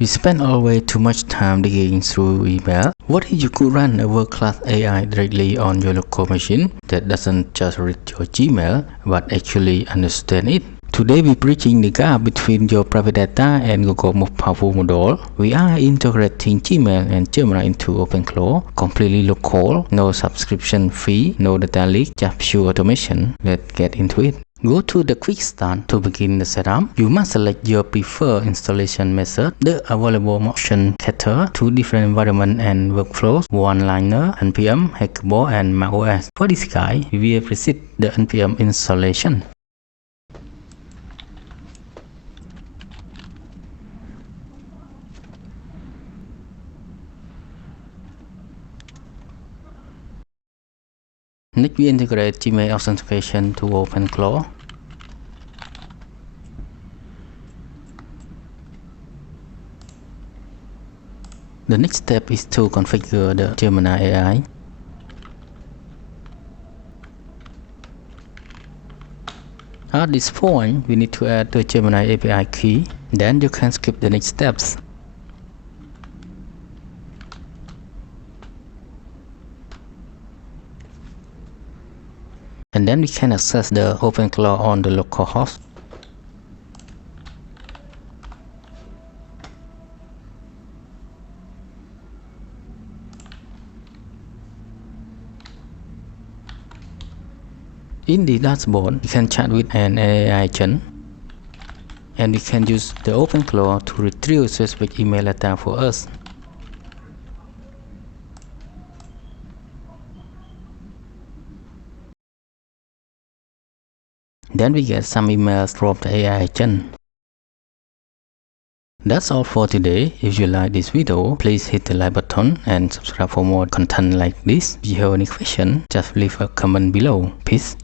We spend always too much time digging through email. What if you could run a world-class AI directly on your local machine that doesn't just read your Gmail, but actually understand it? Today we're bridging the gap between your private data and Google's most powerful model. We are integrating Gmail and Gemini into OpenClaw, completely local, no subscription fee, no data leak, just pure automation. Let's get into it. Go to the quick start. To begin the setup, you must select your preferred installation method. The available options cater to different environments and workflows: one-liner, NPM, Hackable, and macOS. For this guide, we will proceed the NPM installation. Next, we integrate Gmail authentication to OpenClaw. The next step is to configure the Gemini AI. At this point, we need to add the Gemini API key. Then you can skip the next steps. And then we can access the OpenClaw on the local host. In the dashboard, we can chat with an AI agent, and we can use the OpenClaw to retrieve specific email data for us. Then we get some emails from the AI agent. That's all for today. If you like this video, please hit the like button and subscribe for more content like this. If you have any question, just leave a comment below. Peace.